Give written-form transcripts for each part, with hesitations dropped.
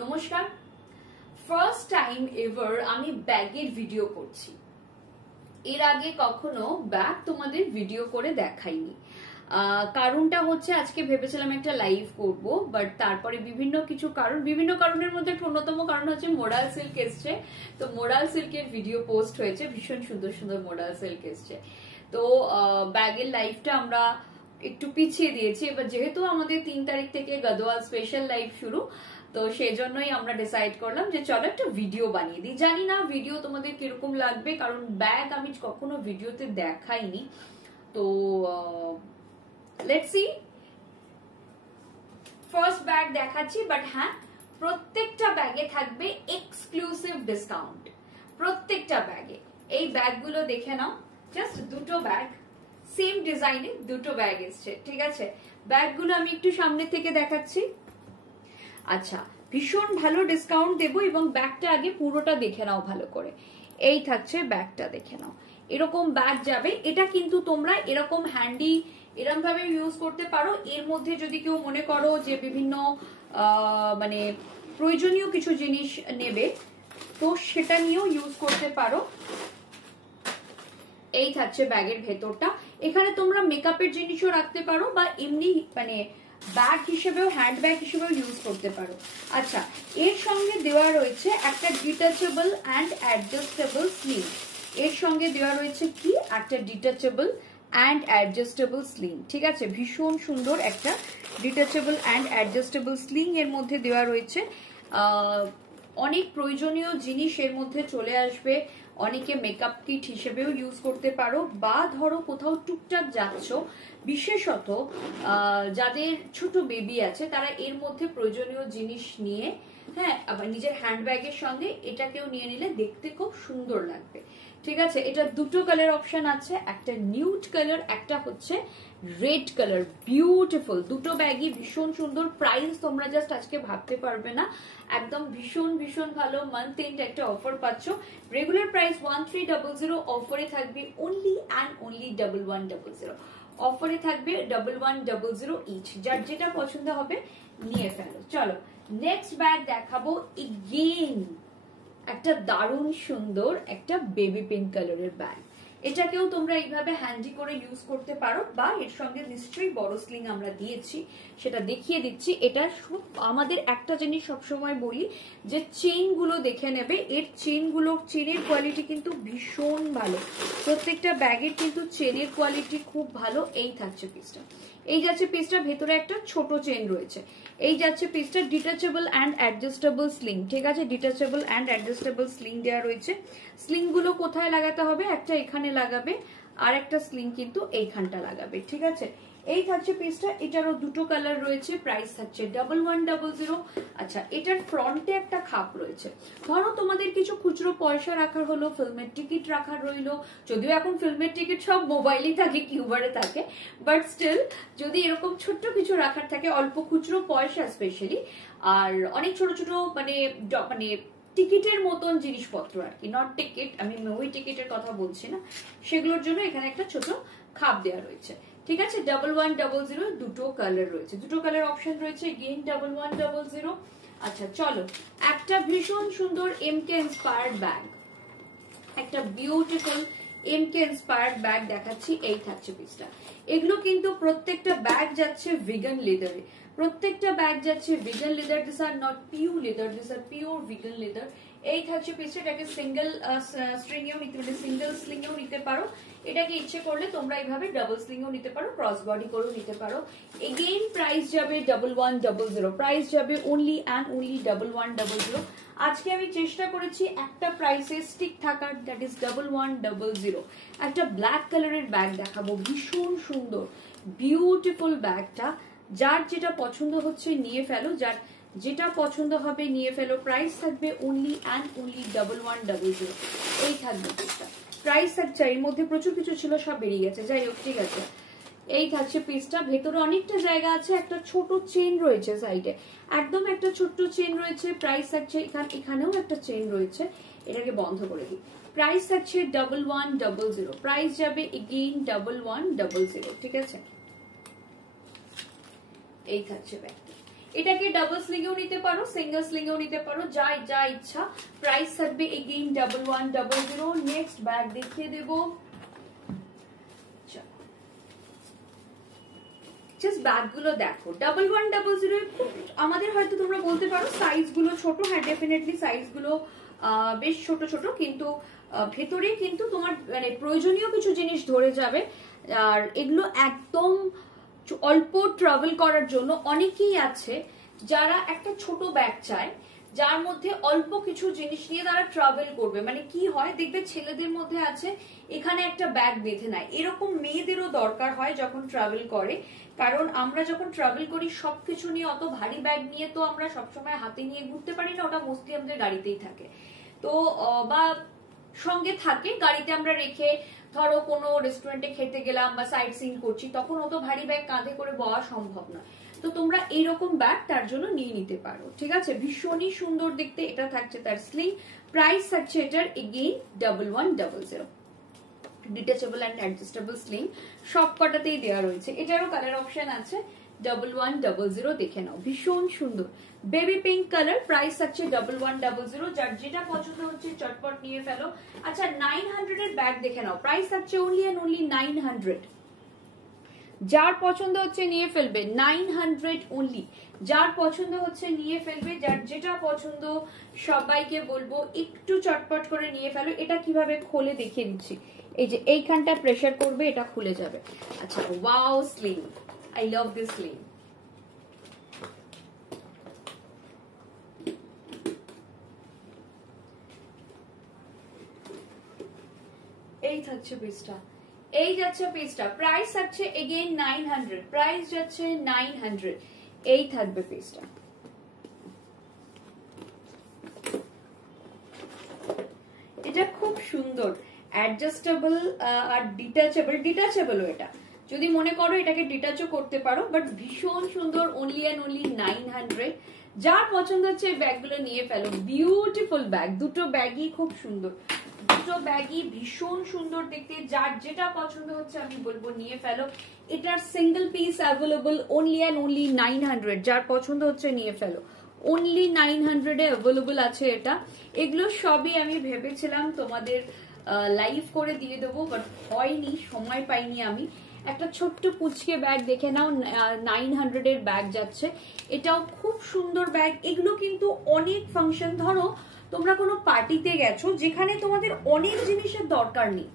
নমস্কার। First time ever আমি ব্যাগের ভিডিও করছি। এর আগে কখনো ব্যাগ তোমাদের ভিডিও করে দেখাইনি। কারণটা হচ্ছে আজকে ভেবেছিলাম একটা লাইভ করব, বাট তারপরে বিভিন্ন কারণের মধ্যে একটা অন্যতম কারণ হচ্ছে মোডাল সিল্ক এসছে। তো মোডাল সিল্কের ভিডিও পোস্ট হয়েছে, ভীষণ সুন্দর সুন্দর মোডাল সিল্ক এসছে। তো ব্যাগের লাইভটা আমরা একটু পিছিয়ে দিয়েছি। এবার যেহেতু আমাদের 3 তারিখ থেকে গদওয়াল স্পেশাল লাইভ শুরু, তো সেই জন্যই আমরা ডিসাইড করলাম যে চলো একটা ভিডিও বানিয়ে দিই। জানি না ভিডিও তোমাদের কিরকম লাগবে, কারণ ব্যাগ আমি কখনো ভিডিওতে দেখাইনি। তো লেটস সি। ফার্স্ট ব্যাগ দেখাচ্ছি, বাট হ্যাঁ, প্রত্যেকটা ব্যাগে থাকবে এক্সক্লুসিভ ডিসকাউন্ট। প্রত্যেকটা ব্যাগে এই ব্যাগগুলো দেখে নাও, জাস্ট দুটো ব্যাগ, সেম ডিজাইনে দুটো ব্যাগ এসছে। ঠিক আছে, ব্যাগগুলো আমি একটু সামনে থেকে দেখাচ্ছি। আচ্ছা, ভীষণ ভালো ডিসকাউন্ট দেবো এবং ব্যাগটা আগে পুরোটা দেখে নাও ভালো করে। এই থাকছে ব্যাগটা, দেখে নাও। এরকম ব্যাগ যাবে। এটা কিন্তু তোমরা এরকম হ্যান্ডি এরকম ভাবে ইউজ করতে পারো। এর মধ্যে যদি কেউ মনে করো যে বিভিন্ন মানে প্রয়োজনীয় কিছু জিনিস নেবে, তো সেটা নিয়েও ইউজ করতে পারো। এই থাকছে ব্যাগের ভেতরটা। এখানে তোমরা মেকআপের জিনিসও রাখতে পারো বা এমনি মানে ব্যাগ হিসেবেও, হ্যান্ড ব্যাগ হিসেবেও ইউজ করতে পারো। আচ্ছা, এর সঙ্গে দেওয়া রয়েছে একটা ডিটাচেবল অ্যান্ড অ্যাডজাস্টেবল স্লিং। এর সঙ্গে দেওয়া রয়েছে কি একটা ডিটাচেবল অ্যান্ড অ্যাডজাস্টেবল স্লিং। ঠিক আছে, ভীষণ সুন্দর একটা ডিটাচেবল অ্যান্ড অ্যাডজাস্টেবল স্লিং এর মধ্যে দেওয়া রয়েছে। অনেক প্রয়োজনীয় জিনিস এর মধ্যে চলে আসবে। অনেকে মেকআপ কিট হিসেবেও ইউজ করতে পারো, বা ধরো কোথাও টুকটাক যাচ্ছ, বিশেষত যাদের ছোট বেবি আছে তারা এর মধ্যে প্রয়োজনীয় জিনিস নিয়ে, হ্যাঁ, আবার নিজের হ্যান্ডব্যাগের সঙ্গে এটাকেও নিয়ে নিলে দেখতে খুব সুন্দর লাগবে। ঠিক আছে, এটা দুটো কালার অপশন আছে, একটা নিউড কালার, একটা হচ্ছে রেড কালার। বিউটিফুল দুটো ব্যাগই ভীষণ সুন্দর। প্রাইস তোমরা জাস্ট আজকে ভাবতে পারবে না, একদম ভীষণ ভীষণ ভালো। মান্থ এন্ড একটা অফার পাচ্ছ। রেগুলার প্রাইস 1300, অফারে থাকবে অনলি অ্যান্ড অনলি 1100। অফারে থাকবে 1100 ইচ। যার যেটা পছন্দ হবে নিয়ে ফেলো। চলো নেক্সট ব্যাগ দেখাবো। এগেইন একটা দারুণ সুন্দর একটা বেবি পিঙ্ক কালারের ব্যাগ। এটাকেও তোমরা এইভাবে হ্যান্ডি করে ইউজ করতে পারো, বা এর সঙ্গে নিশ্চয়ই বড় স্লিং আমরা দিয়েছি, সেটা দেখিয়ে দিচ্ছি। এটা আমাদের একটা জিনিস সবসময় বলি যে চেইন গুলো দেখে নেবে। এর চেনের কোয়ালিটি কিন্তু ভীষণ ভালো। প্রত্যেকটা ব্যাগের কিন্তু চেনের কোয়ালিটি খুব ভালো। এই থাকছে পিসটা, এই যাচ্ছে পিসটা, ভেতরে একটা ছোট চেন রয়েছে। এই যাচ্ছে পিসটা ডিটাচেবল অ্যান্ড অ্যাডজাস্টেবল স্লিং। ঠিক আছে, ডিটাচেবল অ্যান্ড অ্যাডজাস্টেবল স্লিং দেওয়া রয়েছে। স্লিং গুলো কোথায় লাগাতে হবে? একটা এখানে লাগাবে, আর একটা স্লিং কিন্তু এইখানটা লাগাবে। ঠিক আছে, এই থাকছে পিসটা। এটারও দুটো কালার রয়েছে। প্রাইস থাকছে 1100। আচ্ছা, এটার ফ্রন্টে একটা খাপ রয়েছে। ধরো তোমাদের কিছু খুচরো পয়সা রাখার হলো, ফিল্মের টিকিট রাখার রইলো, যদিও এখন ফিল্মের টিকিট সব মোবাইলেই থাকে, কিউবারে থাকে, বাট স্টিল যদি এরকম ছোট্ট কিছু রাখার থাকে, অল্প খুচরো পয়সা স্পেশালি, আর অনেক ছোট ছোট মানে টিকিটের মতন জিনিসপত্র আর কি, নট টিকিট, আমি মুভি টিকিটের কথা বলছি না, সেগুলোর জন্য এখানে একটা ছোট খাপ দেওয়া রয়েছে। ঠিক আছে, 1100 দুটো কালার রয়েছে, দুটো কালার অপশন রয়েছে। গেইন 1100। আচ্ছা চলো, একটা ভীষণ সুন্দর এমকে ইন্সপায়ার্ড ব্যাগ, একটা বিউটিফুল এমকে ইন্সপায়ার্ড ব্যাগ দেখাচ্ছি। এই থাকছে পিসটা। এগুলো কিন্তু প্রত্যেকটা ব্যাগ যাচ্ছে ভিগান লেদারে। প্রত্যেকটা ব্যাগ যাচ্ছে vegan leather. This are not pure leather, this are pure vegan leather. এই থাকছে পিসটা। এটাকে সিঙ্গেল স্ট্রিংয়েও নিতে পারো, সিঙ্গেল স্লিংয়েও নিতে পারো। এটাকে ইচ্ছে করলে তোমরা এইভাবে ডাবল স্লিংও নিতে পারো, ক্রস বডি করেও নিতে পারো। এগেইন প্রাইস যাবে 1100। প্রাইস যাবে অনলি অ্যান্ড অনলি 1100। আজকে আমি চেষ্টা করেছি একটা প্রাইসে স্টিক থাকার, দ্যাট ইজ 1100। একটা ব্ল্যাক কালারের ব্যাগ দেখাবো, ভীষণ সুন্দর বিউটিফুল ব্যাগটা। যার যেটা পছন্দ হচ্ছে নিয়ে ফেলো, যার যেটা পছন্দ হবে নিয়ে ফেলো। প্রাইস থাকবে অনলি অ্যান্ড অনলি 1100। এই থাকবে প্রাইস থাকছে। এর মধ্যে প্রচুর কিছু ছিল, সব বেরিয়ে গেছে, যাই হোক ঠিক আছে। এই থাকছে পিসটা। ভেতরে অনেকটা জায়গা আছে, একটা ছোট চেন রয়েছে সাইডে, একদম একটা ছোট্ট চেন রয়েছে। প্রাইস থাকছে, এখানেও একটা চেন রয়েছে, এটাকে বন্ধ করে দিই। প্রাইস থাকছে 1100। প্রাইস যাবে এগেইন 1100। ঠিক আছে, এই থাকছে ব্যাগটা। এটাকে ডাবল স্লিংও নিতে পারো, সিঙ্গেল স্লিংও নিতে পারো, যা ইচ্ছা। প্রাইস থাকবে এগেইন 1100। নেক্সট ব্যাগ দেখিয়ে দেবো, জাস্ট ব্যাগগুলো দেখো 1100। আমাদের হয়তো তোমরা বলতে পারো সাইজ গুলো ছোট, হ্যাঁ ডেফিনেটলি সাইজ গুলো বেশ ছোট ছোট, কিন্তু ভেতরে কিন্তু তোমার মানে প্রয়োজনীয় কিছু জিনিস ধরে যাবে। আর এগুলো একদম অল্প ট্রাভেল করার জন্য। অনেকেই আছে যারা একটা ছোট ব্যাগ চায়, যার মধ্যে অল্প কিছু জিনিস নিয়ে তারা ট্রাভেল করবে। মানে কি হয় দেখবে ছেলেদের মধ্যে আছে এখানে একটা ব্যাগ বেঁধে নেয়, এরকম মেয়েদেরও দরকার হয় যখন ট্রাভেল করে। কারণ আমরা যখন ট্রাভেল করি সবকিছু নিয়ে, অত ভারী ব্যাগ নিয়ে তো আমরা সবসময় হাতে নিয়ে ঘুরতে পারি না, ওটা মোস্টলি আমাদের গাড়িতেই থাকে। তো বা সঙ্গে থাকে গাড়িতে আমরা রেখে, ধরো কোনো রেস্টুরেন্টে খেতে গেলাম বা সাইট সিন করছি, তখন অত ভারী ব্যাগ কাঁধে করে বওয়া সম্ভব না। তো তোমরা এইরকম ব্যাগ তার জন্য নিয়ে নিতে পারো, ঠিক আছে। ভীষণই সুন্দর দেখতে। এটা থাকছে তার স্লিং। প্রাইস থাকছে এটার again 1100। Detachable and adjustable sling সব কটাতেই দেওয়া রয়েছে। এটারও কালার অপশন আছে। 1100 দেখে নাও, ভীষণ সুন্দর বেবি পিঙ্ক কালার। প্রাইস থাকছে 1100। যার যেটা পছন্দ হচ্ছে চটপট নিয়ে ফেলো। আচ্ছা 900 এর ব্যাগ দেখে নাও, প্রাইস থাকছে অনলি অ্যান্ড অনলি 900। যার পছন্দ হচ্ছে নিয়ে ফেলবে, 900 অনলি। যার পছন্দ হচ্ছে নিয়ে ফেলবে, যার যেটা পছন্দ সবাইকে বলবো একটু চটপট করে নিয়ে ফেলো। এটা কিভাবে খোলে দেখিয়ে দিচ্ছি। এই যে এইখানটা প্রেসার করবে, এটা খুলে যাবে। আচ্ছা wow sling, I love this sling. এই থাকছে পিসটা, এই যাচ্ছে পিসটা। প্রাইস থাকছে এগেইন 900। প্রাইস যাচ্ছে 900। এই থাকবে পিসটা। এটা খুব সুন্দর, অ্যাডজাস্টেবল আর ডিটাচেবলও। এটা যদি মনে করো এটাকে ডিটাচও করতে পারো, বাট ভীষণ সুন্দর। Only and only 900। যার পছন্দ হচ্ছে এই ব্যাগগুলো নিয়ে ফেলো। বিউটিফুল ব্যাগ, দুটো ব্যাগই খুব সুন্দর, দুটো ব্যাগই ভীষণ সুন্দর দেখতে। যার যেটা পছন্দ হচ্ছে আমি বলবো নিয়ে ফেলো। এটার single piece available only and only 900। যার পছন্দ হচ্ছে নিয়ে ফেলো, অনলি 900 এ অ্যাভেলেবল আছে এটা। এগুলো সবই আমি ভেবেছিলাম তোমাদের লাইভ করে দিয়ে দেবো, বাট হয়নি, সময় পাইনি আমি। একটা ছোট্ট পুচকে ব্যাগ দেখে নাও, 900 এর ব্যাগ যাচ্ছে। এটাও খুব সুন্দর ব্যাগ। এগুলো কিন্তু অনেক ফাংশন, ধরো তোমরা কোনো পার্টিতে গেছো যেখানে তোমাদের অনেক জিনিসের দরকার নেই,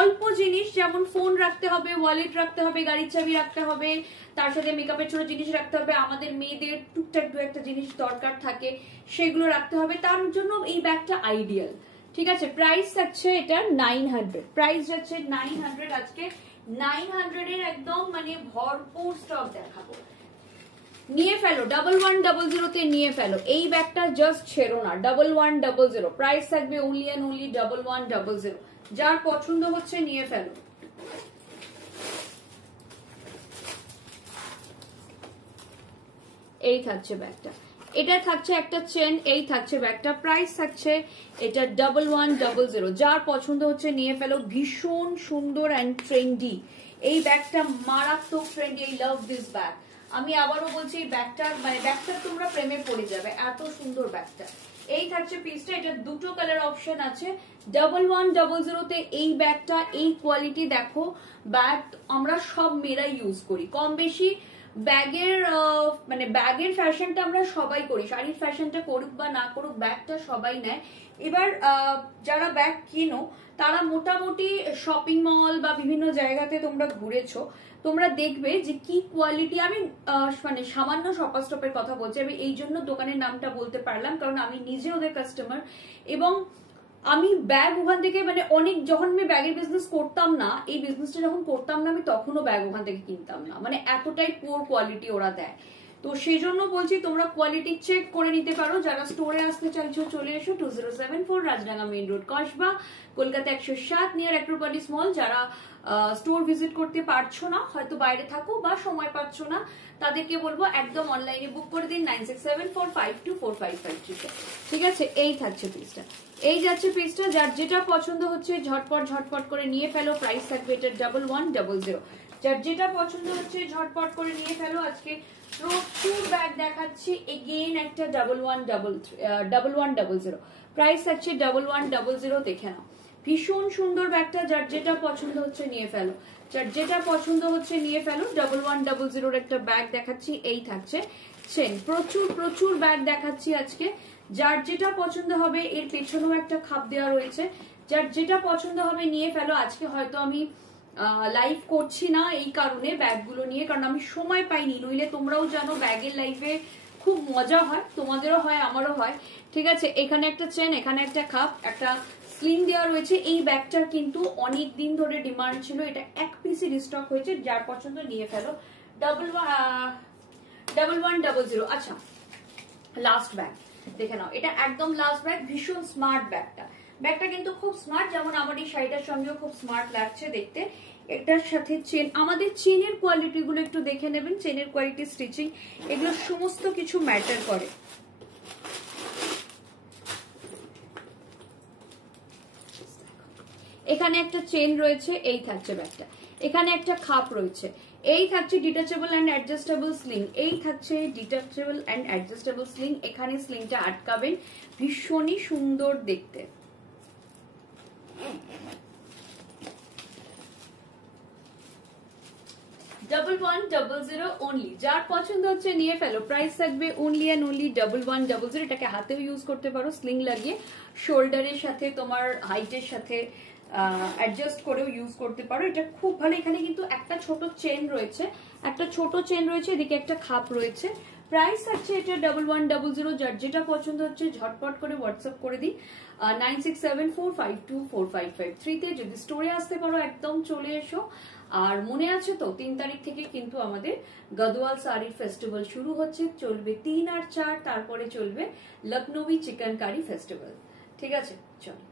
অল্প জিনিস, যেমন ফোন রাখতে হবে, ওয়ালেট রাখতে হবে, গাড়ির চাবি রাখতে হবে, তার সাথে মেকআপের ছোট জিনিস রাখতে হবে, আমাদের মেয়েদের টুকটাক দু একটা জিনিস দরকার থাকে সেগুলো রাখতে হবে, তার জন্য এই ব্যাগটা আইডিয়াল, ঠিক আছে। প্রাইস থাকছে এটা 900। প্রাইস যাচ্ছে 900। আজকে 900 এর একদম মানে ভরপুর স্টক দেখাবো। নিয়ে ফেলো 1100 তে নিয়ে ফেলো। এই ব্যাগটা জাস্ট ছেড়ো না। 1100 প্রাইস থাকবে অনলি অ্যান্ড অনলি 1100। যার পছন্দ হচ্ছে নিয়ে ফেলো। এই থাকছে ব্যাগটা, এটা থাকছে একটা চেন, এই থাকছে ব্যাগটা। প্রাইস থাকছে এটা 1100। যার পছন্দ হচ্ছে নিয়ে ফেলো। ভীষণ সুন্দর অ্যান্ড ট্রেন্ডি এই ব্যাগটা, মারাত্মক trendy. I love this bag. আমি আবারও বলছি এই ব্যাগটার মানে ব্যাগটার তোমরা প্রেমে পড়ে যাবে, এত সুন্দর ব্যাগটা। এই থাকছে পিসটা। এটা দুটো কালার অপশন আছে। 1100 তে এই ব্যাগটা, এই কোয়ালিটি দেখো। ব্যাগ আমরা সব মেয়েরাই ইউজ করি কম বেশি। ব্যাগের মানে ব্যাগের ফ্যাশনটা আমরা সবাই করি, শাড়ির ফ্যাশনটা করুক বা না করুক ব্যাগটা সবাই নেয়। এবার যারা ব্যাগ কিনো তারা মোটামুটি শপিং মল বা বিভিন্ন জায়গাতে তোমরা ঘুরেছো, তোমরা দেখবে যে কি কোয়ালিটি। আমি মানে সামান্য শপার স্টপের কথা বলছি, আমি এই জন্য দোকানের নামটা বলতে পারলাম কারণ আমি নিজে ওদের কাস্টমার। এবং আমি ব্যাগ ওখান থেকে মানে অনেক, যখন আমি ব্যাগের বিজনেস করতাম না, এই বিজনেসটা যখন করতাম না আমি তখনও ব্যাগ ওখান থেকে কিনতাম না, মানে এতটাই পুয়ার কোয়ালিটি ওরা দেয়। তো সেই জন্য বলছি তোমরা কোয়ালিটি চেক করে নিতে পারো। যারা স্টোরে আসতে চাইছো চলে এসো 2074 Rajdanga main road, Kasba, Kolkata 107 near Acropolis মল। যারা স্টোর ভিজিট করতে পারছো না, হয়তো বাইরে থাকো বা সময় পাচ্ছ না, তাদেরকে বলবো একদম অনলাইনে বুক করে দিন 9674524553। ঠিক আছে, এই থাকছে পিসটা, এই যাচ্ছে পিসটা। যার যেটা পছন্দ হচ্ছে ঝটপট ঝটপট করে নিয়ে ফেলো। প্রাইস থাকবে এটা 1100। যার যেটা পছন্দ হচ্ছে ঝটপট করে নিয়ে ফেলো। আজকে প্রচুর ব্যাগ দেখাচ্ছি। এগেইন একটা 1100, প্রাইস আছে 1100। দেখে নাও, ভীষণ সুন্দর ব্যাগটা। যার যেটা পছন্দ হচ্ছে নিয়ে ফেলো, যার যেটা পছন্দ হচ্ছে নিয়ে ফেলো। 1100 একটা ব্যাগ দেখাচ্ছি, এই থাকছে চেন। প্রচুর প্রচুর ব্যাগ দেখাচ্ছি আজকে। যার যেটা পছন্দ হবে, এর পেছনেও একটা খাপ দেওয়া রয়েছে, যার যেটা পছন্দ হবে নিয়ে ফেলো। আজকে হয়তো আমি লাইভ করছি না এই কারণে, ব্যাগগুলো নিয়ে, কারণ আমি সময় পাইনি। নইলে তোমরাও জানো ব্যাগের লাইভে খুব মজা হয়, তোমাদেরও হয় আমারও হয়। ঠিক আছে, এখানে একটা চেন, এখানে একটা খাপ, একটা স্লিং দেওয়া রয়েছে। এই ব্যাগটার কিন্তু অনেক দিন ধরে ডিমান্ড ছিল, এটা এক পিসি রিস্টক হয়েছে। যার পছন্দ নিয়ে ফেলো। 1100। আচ্ছা, লাস্ট ব্যাগ দেখে নাও, এটা একদম লাস্ট ব্যাগ। ভীষণ স্মার্ট ব্যাগটা, ব্যাগটা কিন্তু খুব স্মার্ট, যেমন আমার এই শাড়িটার সঙ্গেও খুব স্মার্ট লাগছে দেখতে। এটার সাথে চেন, আমাদের চেনের কোয়ালিটি গুলো একটু দেখে নেবেন, চেনের কোয়ালিটি, স্টিচিং, এগুলো সমস্ত কিছু ম্যাটার করে। এখানে একটা চেন রয়েছে, এই থাকছে ব্যাগটা। এখানে একটা খাপ রয়েছে, এই থাকছে ডিটাচেবল অ্যান্ড অ্যাডজাস্টেবল স্লিং, এই থাকছে ডিটাচেবল অ্যান্ড অ্যাডজাস্টেবল স্লিং। এখানে স্লিংটা আটকাবেন, ভীষণই সুন্দর দেখতে। Double 1100 only. যার পছন্দ হচ্ছে নিয়ে ফেলো। প্রাইস থাকবে অনলি অ্যান্ড অনলি 1100। এটাকে হাতেও ইউজ করতে পারো, স্লিং লাগিয়ে শোল্ডারের সাথে, তোমার হাইটের সাথে অ্যাডজাস্ট করেও ইউজ করতে পারো। এটা খুব ভালো। এখানে কিন্তু একটা ছোট চেন রয়েছে, একটা ছোট চেন রয়েছে, এদিকে একটা খাপ রয়েছে। প্রাইস আছে এটা 1100। যার যেটা পছন্দ হচ্ছে ঝটপট করে হোয়াটসঅ্যাপ করে দিই 9674524553 তে। যদি স্টোরে আসতে পারো একদম চলে এসো। আর মনে আছে তো 3 তারিখ থেকে কিন্তু আমাদের গদওয়াল শাড়ি ফেস্টিভ্যাল শুরু হচ্ছে, চলবে 3 আর 4, তারপরে চলবে লখনৌই চিকেন কারি ফেস্টিভ্যাল। ঠিক আছে, চলো।